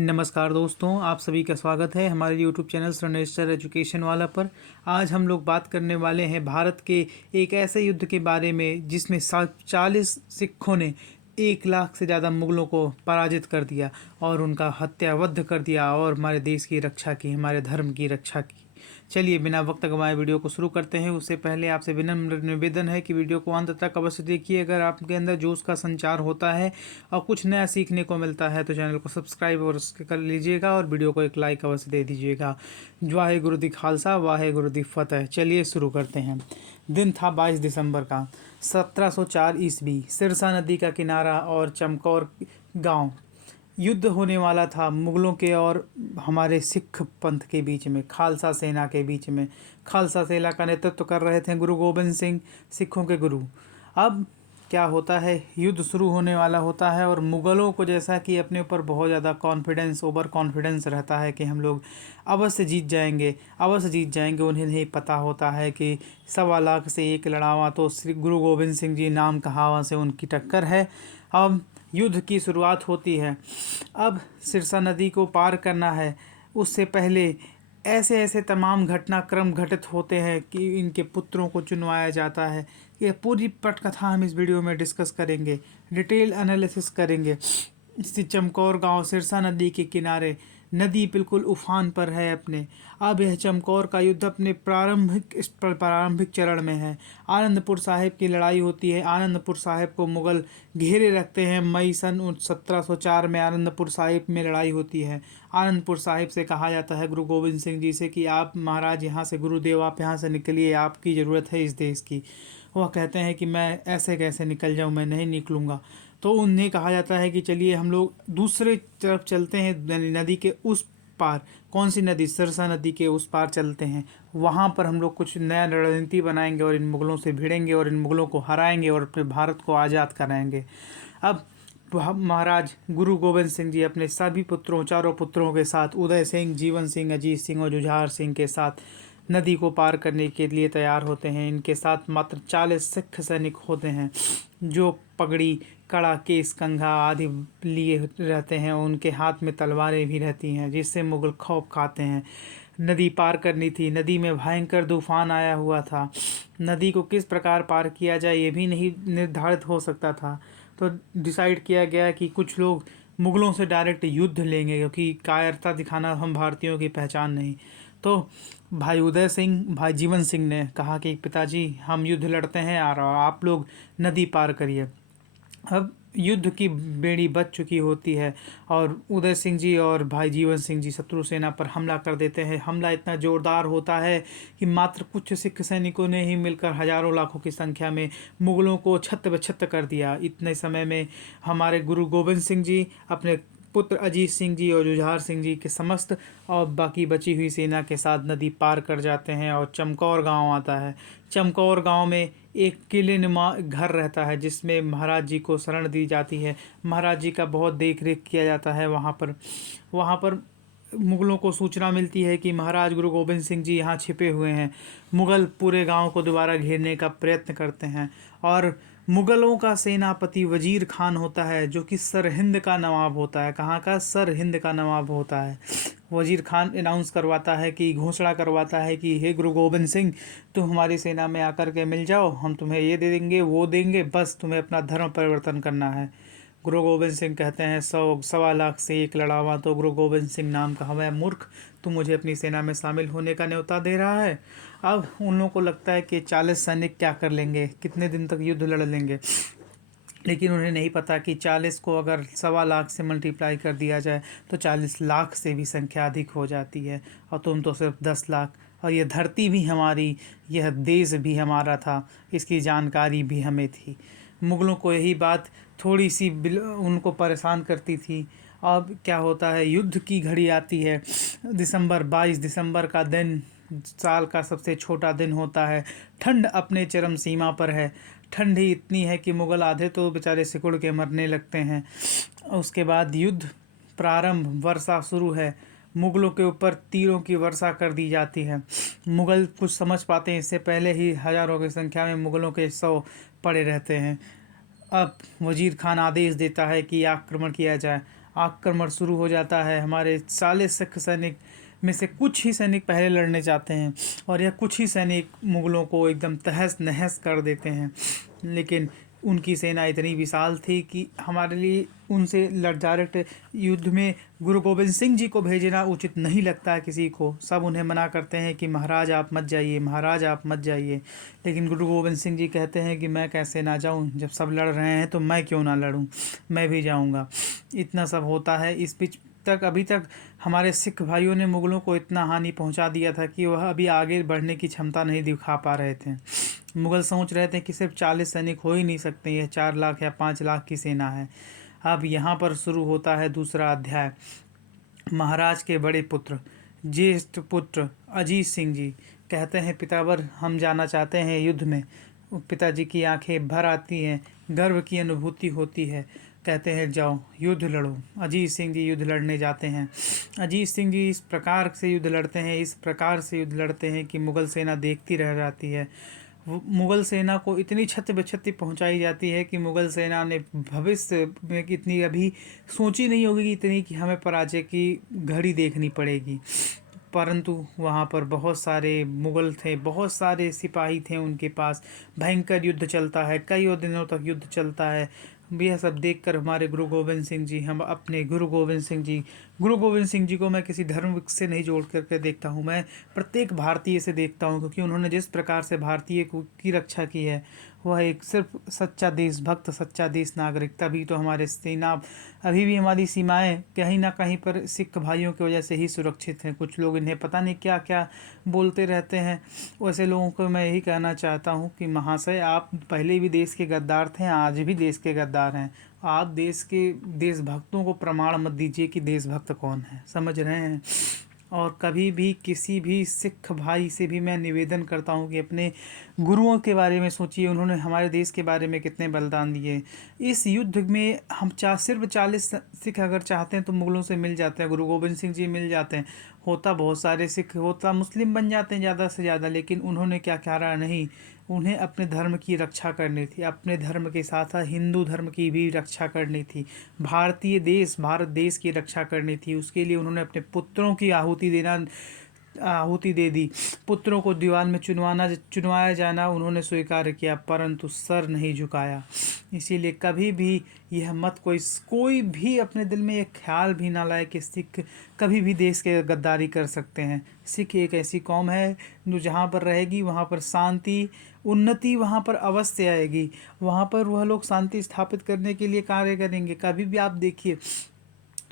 नमस्कार दोस्तों, आप सभी का स्वागत है हमारे यूट्यूब चैनल सनेस्टर एजुकेशन वाला पर। आज हम लोग बात करने वाले हैं भारत के एक ऐसे युद्ध के बारे में जिसमें 40 सिखों ने 1 लाख से ज़्यादा मुगलों को पराजित कर दिया और उनका हत्यावध कर दिया और हमारे देश की रक्षा की, हमारे धर्म की रक्षा की। चलिए बिना वक्त गंवाए वीडियो को शुरू करते हैं। उससे पहले आपसे विनम्र निवेदन है कि वीडियो को अंत तक अवश्य देखिए। अगर आपके अंदर जोश का संचार होता है और कुछ नया सीखने को मिलता है तो चैनल को सब्सक्राइब और कर लीजिएगा और वीडियो को एक लाइक अवश्य दे दीजिएगा। वाहेगुरु दी खालसा, वाहेगुरु दी फतेह। चलिए शुरू करते हैं। दिन था 22 दिसंबर का 1704 ईस्वी। सिरसा नदी का किनारा और चमकौर गांव। युद्ध होने वाला था मुगलों के और हमारे सिख पंथ के बीच में, खालसा सेना के बीच में। खालसा सेना का नेतृत्व कर रहे थे गुरु गोबिंद सिंह, सिखों के गुरु। अब क्या होता है, युद्ध शुरू होने वाला होता है और मुग़लों को जैसा कि अपने ऊपर बहुत ज़्यादा कॉन्फिडेंस, ओवर कॉन्फिडेंस रहता है कि हम लोग अवश्य जीत जाएंगे, अवश्य जीत जाएंगे। उन्हें नहीं पता होता है कि 1.25 लाख से एक लड़ावा तो श्री गुरु गोबिंद सिंह जी नाम कहावा से उनकी टक्कर है। अब युद्ध की शुरुआत होती है। अब सिरसा नदी को पार करना है, उससे पहले ऐसे ऐसे तमाम घटनाक्रम घटित होते हैं कि इनके पुत्रों को चुनवाया जाता है। ये पूरी पटकथा हम इस वीडियो में डिस्कस करेंगे, डिटेल एनालिसिस करेंगे। चमकौर गांव सिरसा नदी के किनारे, नदी बिल्कुल उफान पर है अपने। अब यह चमकौर का युद्ध अपने प्रारंभिक चरण में है। आनंदपुर साहिब की लड़ाई होती है। आनंदपुर साहिब को मुग़ल घेरे रखते हैं। मई सन 1704 में आनंदपुर साहिब में लड़ाई होती है। आनंदपुर साहिब से कहा जाता है गुरु गोबिंद सिंह जी से कि आप महाराज यहाँ से, गुरुदेव आप यहाँ से निकलिए, आपकी ज़रूरत है इस देश की। वह कहते हैं कि मैं ऐसे कैसे निकल जाऊँ, मैं नहीं निकलूँगा। तो उन्हें कहा जाता है कि चलिए हम लोग दूसरे तरफ चलते हैं, नदी के उस पार। कौन सी नदी? सिरसा नदी के उस पार चलते हैं। वहाँ पर हम लोग कुछ नया रणनीति बनाएंगे और इन मुग़लों से भिड़ेंगे और इन मुग़लों को हराएंगे और अपने भारत को आज़ाद कराएंगे। अब महाराज गुरु गोबिंद सिंह जी अपने सभी पुत्रों, चारों पुत्रों के साथ, उदय सिंह, जीवन सिंह, अजीत सिंह और जुझार सिंह के साथ नदी को पार करने के लिए तैयार होते हैं। इनके साथ मात्र 40 सिख सैनिक होते हैं जो पगड़ी, कड़ा, केस, कंघा आदि लिए रहते हैं। उनके हाथ में तलवारें भी रहती हैं जिससे मुग़ल खौफ खाते हैं। नदी पार करनी थी। नदी में भयंकर तूफान आया हुआ था। नदी को किस प्रकार पार किया जाए ये भी नहीं निर्धारित हो सकता था। तो डिसाइड किया गया कि कुछ लोग मुग़लों से डायरेक्ट युद्ध लेंगे, क्योंकि कायरता दिखाना हम भारतीयों की पहचान नहीं। तो भाई उदय सिंह, भाई जीवन सिंह ने कहा कि पिताजी हम युद्ध लड़ते हैं और आप लोग नदी पार करिए। अब युद्ध की बेड़ी बज चुकी होती है और उदय सिंह जी और भाई जीवन सिंह जी शत्रु सेना पर हमला कर देते हैं। हमला इतना ज़ोरदार होता है कि मात्र कुछ सिख सैनिकों ने ही मिलकर हज़ारों लाखों की संख्या में मुग़लों को छत्त कर दिया। इतने समय में हमारे गुरु गोबिंद सिंह जी अपने पुत्र अजीत सिंह जी और जुझार सिंह जी के समस्त और बाकी बची हुई सेना के साथ नदी पार कर जाते हैं और चमकौर गांव आता है। चमकौर गांव में एक किले नुमा घर रहता है जिसमें महाराज जी को शरण दी जाती है। महाराज जी का बहुत देख रेख किया जाता है वहाँ पर मुग़लों को सूचना मिलती है कि महाराज गुरु गोबिंद सिंह जी यहाँ छिपे हुए हैं। मुग़ल पूरे गांव को दोबारा घेरने का प्रयत्न करते हैं और मुग़लों का सेनापति वजीर खान होता है जो कि सरहिंद का नवाब होता है। कहाँ का? सरहिंद का नवाब होता है। वजीर खान अनाउंस करवाता है कि, घोषणा करवाता है कि हे गुरु गोबिंद सिंह, तुम हमारी सेना में आकर के मिल जाओ, हम तुम्हें ये दे देंगे, वो देंगे, बस तुम्हें अपना धर्म परिवर्तन करना है। गुरु गोबिंद सिंह कहते हैं 1.25 लाख से एक लड़ावा तो गुरु गोबिंद सिंह नाम का हमें मूर्ख, तू मुझे अपनी सेना में शामिल होने का न्योता दे रहा है। अब उन लोगों को लगता है कि 40 सैनिक क्या कर लेंगे, कितने दिन तक युद्ध लड़ लेंगे। लेकिन उन्हें नहीं पता कि 40 को अगर 1.25 लाख से मल्टीप्लाई कर दिया जाए तो 40 लाख से भी संख्या अधिक हो जाती है और तुम तो सिर्फ 10 लाख। और यह धरती भी हमारी, यह देश भी हमारा था, इसकी जानकारी भी हमें थी। मुग़लों को यही बात थोड़ी सी उनको परेशान करती थी। अब क्या होता है, युद्ध की घड़ी आती है। 22 दिसंबर का दिन साल का सबसे छोटा दिन होता है। ठंड अपने चरम सीमा पर है। ठंड ही इतनी है कि मुग़ल आधे तो बेचारे सिकुड़ के मरने लगते हैं। उसके बाद युद्ध प्रारंभ, वर्षा शुरू है। मुग़लों के ऊपर तीरों की वर्षा कर दी जाती है। मुग़ल कुछ समझ पाते हैं, इससे पहले ही हज़ारों की संख्या में मुग़लों के 100 पड़े रहते हैं। अब वजीर खान आदेश देता है कि आक्रमण किया जाए। आक्रमण शुरू हो जाता है। हमारे 40 सिख सैनिक में से कुछ ही सैनिक पहले लड़ने जाते हैं और यह कुछ ही सैनिक मुग़लों को एकदम तहस नहस कर देते हैं। लेकिन उनकी सेना इतनी विशाल थी कि हमारे लिए उनसे डायरेक्ट युद्ध में गुरु गोबिंद सिंह जी को भेजना उचित नहीं लगता है किसी को। सब उन्हें मना करते हैं कि महाराज आप मत जाइए, महाराज आप मत जाइए। लेकिन गुरु गोबिंद सिंह जी कहते हैं कि मैं कैसे ना जाऊं, जब सब लड़ रहे हैं तो मैं क्यों ना लड़ूं, मैं भी जाऊंगा। इतना सब होता है। इस बीच तक अभी तक हमारे सिख भाइयों ने मुग़लों को इतना हानि पहुंचा दिया था कि वह अभी आगे बढ़ने की क्षमता नहीं दिखा पा रहे थे। मुग़ल सोच रहे थे कि सिर्फ 40 सैनिक हो ही नहीं सकते, यह 4 लाख या 5 लाख की सेना है। अब यहाँ पर शुरू होता है दूसरा अध्याय। महाराज के बड़े पुत्र, ज्येष्ठ पुत्र अजीत सिंह जी कहते हैं, पितावर हम जाना चाहते हैं युद्ध में। पिताजी की आंखें भर आती हैं, गर्व की अनुभूति होती है। कहते हैं जाओ युद्ध लड़ो। अजीत सिंह जी युद्ध लड़ने जाते हैं। अजीत सिंह जी इस प्रकार से युद्ध लड़ते हैं, इस प्रकार से युद्ध लड़ते हैं कि मुग़ल सेना देखती रह जाती है। मुग़ल सेना को इतनी क्षति विक्षति पहुंचाई जाती है कि मुग़ल सेना ने भविष्य में इतनी अभी सोची नहीं होगी कि इतनी कि हमें पराजय की घड़ी देखनी पड़ेगी। परंतु वहाँ पर बहुत सारे मुग़ल थे, बहुत सारे सिपाही थे उनके पास। भयंकर युद्ध चलता है, कई दिनों तक युद्ध चलता है। यह सब देखकर हमारे गुरु गोबिंद सिंह जी, हम अपने गुरु गोबिंद सिंह जी को मैं किसी धर्म से नहीं जोड़ करके देखता हूँ, मैं प्रत्येक भारतीय से देखता हूँ, क्योंकि उन्होंने जिस प्रकार से भारतीय की रक्षा की है वह एक सिर्फ सच्चा देशभक्त, सच्चा देश नागरिक। तभी तो हमारे सेना अभी भी, हमारी सीमाएं कहीं ना कहीं पर सिख भाइयों की वजह से ही सुरक्षित हैं। कुछ लोग इन्हें पता नहीं क्या क्या बोलते रहते हैं। वैसे लोगों को मैं यही कहना चाहता हूं कि महाशय, आप पहले भी देश के गद्दार थे, आज भी देश के गद्दार हैं। आप देश के देशभक्तों को प्रमाण मत दीजिए कि देशभक्त कौन है, समझ रहे हैं। और कभी भी किसी भी सिख भाई से भी मैं निवेदन करता हूँ कि अपने गुरुओं के बारे में सोचिए, उन्होंने हमारे देश के बारे में कितने बलिदान दिए। इस युद्ध में हम सिर्फ 40 सिख अगर चाहते हैं तो मुग़लों से मिल जाते हैं, गुरु गोबिंद सिंह जी मिल जाते हैं। होता बहुत सारे सिख, होता मुस्लिम बन जाते हैं ज़्यादा से ज़्यादा। लेकिन उन्होंने क्या कहा, नहीं, उन्हें अपने धर्म की रक्षा करनी थी, अपने धर्म के साथ साथ हिंदू धर्म की भी रक्षा करनी थी, भारत देश की रक्षा करनी थी। उसके लिए उन्होंने अपने पुत्रों की आहुति दे दी। पुत्रों को दीवान में चुनवाया जाना उन्होंने स्वीकार किया, परंतु सर नहीं झुकाया। इसीलिए कभी भी यह मत कोई भी अपने दिल में एक ख्याल भी ना लाए कि सिख कभी भी देश के गद्दारी कर सकते हैं। सिख एक ऐसी कौम है जो जहाँ पर रहेगी वहाँ पर शांति, उन्नति वहाँ पर अवश्य आएगी। वहाँ पर वह लोग शांति स्थापित करने के लिए कार्य करेंगे। कभी भी आप देखिए,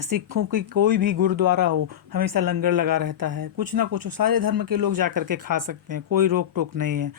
सिखों की कोई भी गुरुद्वारा हो, हमेशा लंगर लगा रहता है, कुछ ना कुछ सारे धर्म के लोग जा कर के खा सकते हैं, कोई रोक टोक नहीं है।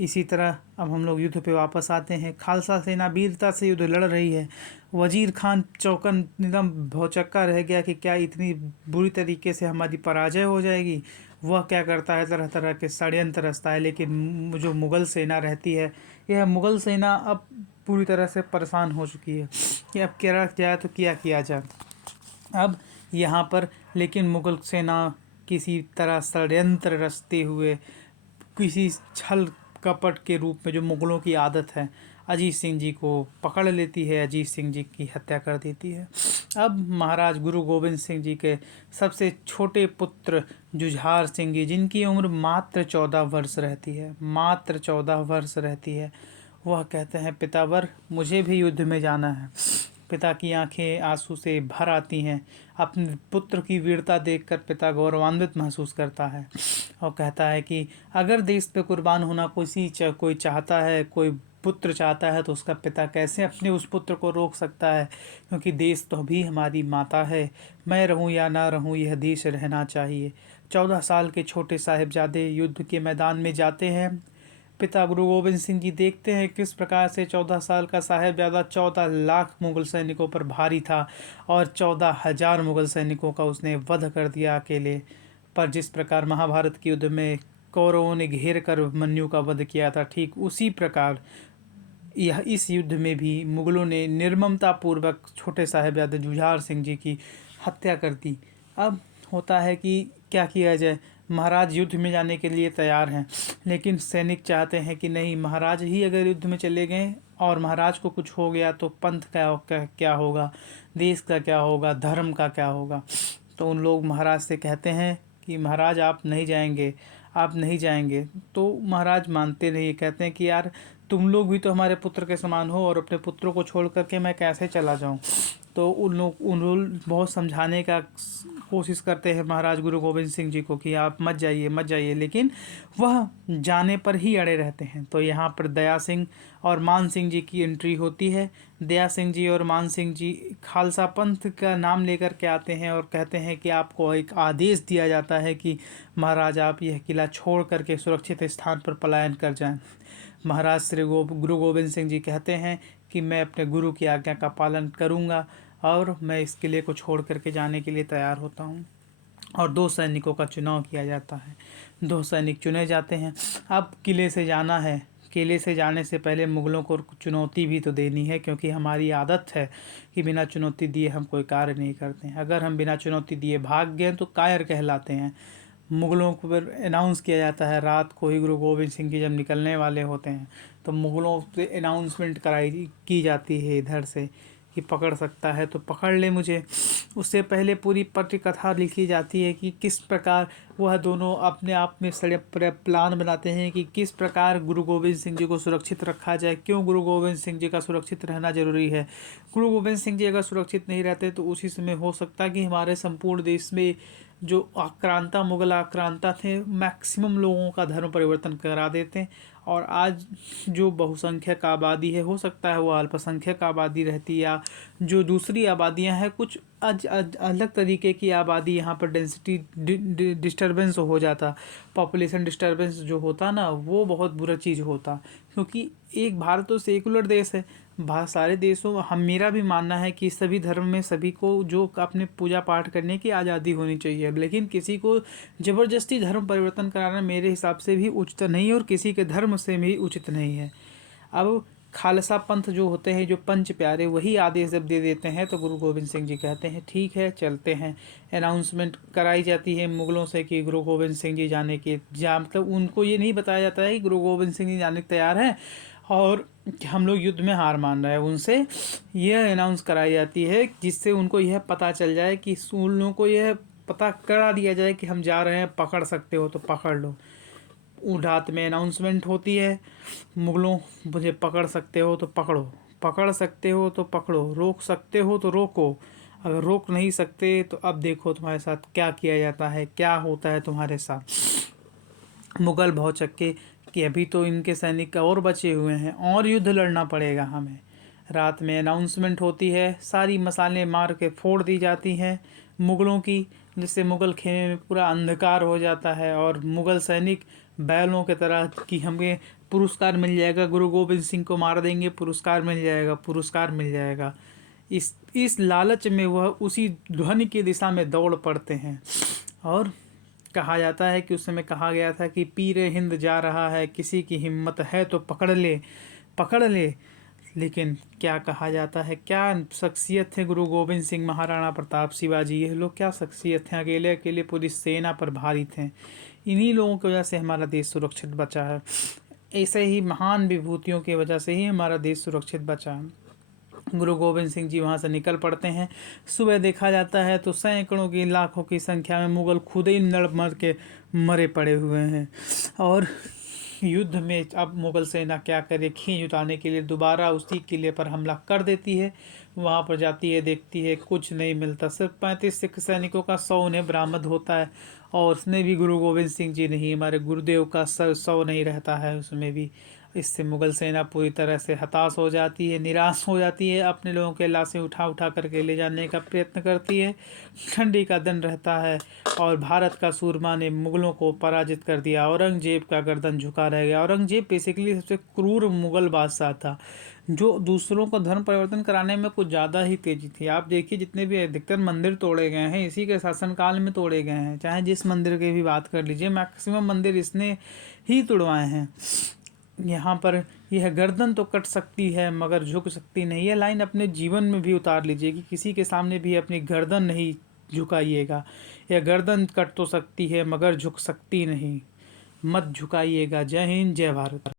इसी तरह अब हम लोग युद्ध पे वापस आते हैं। खालसा सेना वीरता से युद्ध लड़ रही है। वजीर खान चौकन एकदम भौचक्का रह गया कि क्या इतनी बुरी तरीके से हमारी पराजय हो जाएगी। वह क्या करता है, तरह तरह के षड्यंत्र रचता है। लेकिन जो मुग़ल सेना रहती है, यह मुग़ल सेना अब पूरी तरह से परेशान हो चुकी है कि अब क्या जाए तो क्या किया जाए। अब यहाँ पर लेकिन मुग़ल सेना किसी तरह षड्यंत्र रचते हुए, किसी छल कपट के रूप में, जो मुग़लों की आदत है, अजीत सिंह जी को पकड़ लेती है, अजीत सिंह जी की हत्या कर देती है। अब महाराज गुरु गोबिंद सिंह जी के सबसे छोटे पुत्र जुझार सिंह जी, जिनकी उम्र मात्र 14 वर्ष रहती है, मात्र 14 वर्ष रहती है, वह कहते हैं, पितावर मुझे भी युद्ध में जाना है। पिता की आंखें आंसू से भर आती हैं। अपने पुत्र की वीरता देखकर पिता गौरवान्वित महसूस करता है और कहता है कि अगर देश पे कुर्बान होना कोई चाहता है, कोई पुत्र चाहता है, तो उसका पिता कैसे अपने उस पुत्र को रोक सकता है, क्योंकि देश तो भी हमारी माता है। मैं रहूं या ना रहूं, यह देश रहना चाहिए। 14 साल के छोटे साहिबजादे युद्ध के मैदान में जाते हैं। पिता गुरु गोबिंद सिंह जी देखते हैं किस प्रकार से 14 साल का साहिबजादा 14 लाख मुग़ल सैनिकों पर भारी था और 14,000 मुग़ल सैनिकों का उसने वध कर दिया अकेले। पर जिस प्रकार महाभारत के युद्ध में कौरवों ने घेर कर मन्यु का वध किया था, ठीक उसी प्रकार यह इस युद्ध में भी मुग़लों ने निर्ममतापूर्वक छोटे साहिबजादे जुझार सिंह जी की हत्या कर दी। अब होता है कि क्या किया जाए। महाराज युद्ध में जाने के लिए तैयार हैं, लेकिन सैनिक चाहते हैं कि नहीं, महाराज ही अगर युद्ध में चले गए और महाराज को कुछ हो गया तो पंथ क्या होगा, देश का क्या होगा, धर्म का क्या होगा। तो उन लोग महाराज से कहते हैं कि महाराज आप नहीं जाएंगे, आप नहीं जाएंगे। तो महाराज मानते नहीं, कहते हैं कि यार तुम लोग भी तो हमारे पुत्र के समान हो और अपने पुत्रों को छोड़ करके मैं कैसे चला जाऊं। तो उन लोग बहुत समझाने का कोशिश करते हैं महाराज गुरु गोविंद सिंह जी को कि आप मत जाइए मत जाइए, लेकिन वह जाने पर ही अड़े रहते हैं। तो यहाँ पर दया सिंह और मान सिंह जी की एंट्री होती है। दया सिंह जी और मान सिंह जी खालसा पंथ का नाम लेकर के आते हैं और कहते हैं कि आपको एक आदेश दिया जाता है कि महाराज आप यह किला छोड़ करके सुरक्षित स्थान पर पलायन कर जाएं। महाराज गुरु गोविंद सिंह जी कहते हैं कि मैं अपने गुरु की आज्ञा का पालन करूंगा और मैं इस किले को छोड़ करके जाने के लिए तैयार होता हूं। और 2 सैनिकों का चुनाव किया जाता है, 2 सैनिक चुने जाते हैं। अब किले से जाना है, किले से जाने से पहले मुग़लों को चुनौती भी तो देनी है, क्योंकि हमारी आदत है कि बिना चुनौती दिए हम कोई कार्य नहीं करते हैं। अगर हम बिना चुनौती दिए भाग गए तो कायर कहलाते हैं। मुग़लों को फिर अनाउंस किया जाता है, रात को ही गुरु गोविंद सिंह जी जब निकलने वाले होते हैं तो मुग़लों से अनाउंसमेंट की जाती है इधर से कि पकड़ सकता है तो पकड़ ले मुझे। उससे पहले पूरी पटकथा लिखी जाती है कि किस प्रकार वह दोनों अपने आप में प्लान बनाते हैं कि किस प्रकार गुरु गोविंद सिंह जी को सुरक्षित रखा जाए, क्यों गुरु गोविंद सिंह जी का सुरक्षित रहना जरूरी है। गुरु गोविंद सिंह जी अगर सुरक्षित नहीं रहते तो उसी समय हो सकता है कि हमारे संपूर्ण देश में जो आक्रांता मुग़ल आक्रांता थे मैक्सिमम लोगों का धर्म परिवर्तन करा देते। और आज जो बहुसंख्यक आबादी है, हो सकता है वो अल्पसंख्यक आबादी रहती, या जो दूसरी आबादियां हैं कुछ अलग तरीके की आबादी, यहाँ पर डेंसिटी डिस्टर्बेंस हो जाता, पॉपुलेशन डिस्टर्बेंस जो होता ना वो बहुत बुरा चीज़ होता। क्योंकि एक भारत तो सेकुलर देश है, सारे देशों हम मेरा भी मानना है कि सभी धर्म में सभी को जो अपने पूजा पाठ करने की आज़ादी होनी चाहिए, लेकिन किसी को ज़बरदस्ती धर्म परिवर्तन कराना मेरे हिसाब से भी उचित नहीं है और किसी के धर्म से भी उचित नहीं है। अब खालसा पंथ जो होते हैं, जो पंच प्यारे, वही आदेश जब दे देते हैं तो गुरु गोविंद सिंह जी कहते हैं ठीक है चलते हैं। अनाउंसमेंट कराई जाती है मुग़लों से कि गुरु गोविंद सिंह जी जाने के मतलब उनको ये नहीं बताया जाता है कि गुरु गोविंद सिंह जी जाने को तैयार हैं और हम लोग युद्ध में हार मान रहे हैं। उनसे यह अनाउंस कराई जाती है जिससे उनको यह पता चल जाए कि उन लोगों को यह पता करा दिया जाए कि हम जा रहे हैं, पकड़ सकते हो तो पकड़ लो। रात में अनाउंसमेंट होती है, मुग़लों मुझे पकड़ सकते हो तो पकड़ो, पकड़ सकते हो तो पकड़ो, रोक सकते हो तो रोको, अगर रोक नहीं सकते तो अब देखो तुम्हारे साथ क्या किया जाता है, क्या होता है तुम्हारे साथ। मुग़ल भौचक्के कि अभी तो इनके सैनिक और बचे हुए हैं और युद्ध लड़ना पड़ेगा हमें। रात में अनाउंसमेंट होती है, सारी मसाले मार के फोड़ दी जाती हैं मुग़लों की, जिससे मुग़ल खेमे में पूरा अंधकार हो जाता है और मुग़ल सैनिक बैलों की तरह कि हमें पुरस्कार मिल जाएगा, गुरु गोविंद सिंह को मार देंगे पुरस्कार मिल जाएगा, पुरस्कार मिल जाएगा। इस लालच में वह उसी ध्वनि की दिशा में दौड़ पड़ते हैं। और कहा जाता है कि उस समय कहा गया था कि पीरे हिंद जा रहा है, किसी की हिम्मत है तो पकड़ ले, पकड़ ले। लेकिन क्या कहा जाता है, क्या शख्सियत थे गुरु गोविंद सिंह, महाराणा प्रताप, शिवाजी, ये लोग क्या शख्सियत थे, अकेले अकेले पूरी सेना पर भारी थे। इन्हीं लोगों की वजह से हमारा देश सुरक्षित बचा है। ऐसे ही महान विभूतियों की वजह से ही हमारा देश सुरक्षित बचा है। गुरु गोविंद सिंह जी वहाँ से निकल पड़ते हैं। सुबह देखा जाता है तो सैकड़ों की लाखों की संख्या में मुग़ल खुद ही लड़ मर के मरे पड़े हुए हैं। और युद्ध में अब मुग़ल सेना क्या करे, खींच उतारने के लिए दोबारा उसी किले पर हमला कर देती है। वहाँ पर जाती है, देखती है कुछ नहीं मिलता, सिर्फ 35 सिख सैनिकों का 100 उन्हें बरामद होता है और उसमें भी गुरु गोविंद सिंह जी नहीं, हमारे गुरुदेव का 100 नहीं रहता है उसमें भी। इससे मुग़ल सेना पूरी तरह से हताश हो जाती है, निराश हो जाती है, अपने लोगों के लाशें उठा उठा करके ले जाने का प्रयत्न करती है। ठंडी का दिन रहता है और भारत का सूरमा ने मुग़लों को पराजित कर दिया, औरंगजेब का गर्दन झुका रह गया। औरंगजेब बेसिकली सबसे क्रूर मुग़ल बादशाह था जो दूसरों को धर्म परिवर्तन कराने में कुछ ज़्यादा ही तेज़ी थी। आप देखिए जितने भी अधिकतर मंदिर तोड़े गए हैं इसी के शासनकाल में तोड़े गए हैं, चाहे जिस मंदिर की भी बात कर लीजिए, मैक्सिमम मंदिर इसने ही तोड़वाए हैं। यहाँ पर यह गर्दन तो कट सकती है मगर झुक सकती नहीं, ये लाइन अपने जीवन में भी उतार लीजिए कि किसी के सामने भी अपनी गर्दन नहीं झुकाइएगा। यह गर्दन कट तो सकती है मगर झुक सकती नहीं, मत झुकाइएगा। जय हिंद, जय भारत।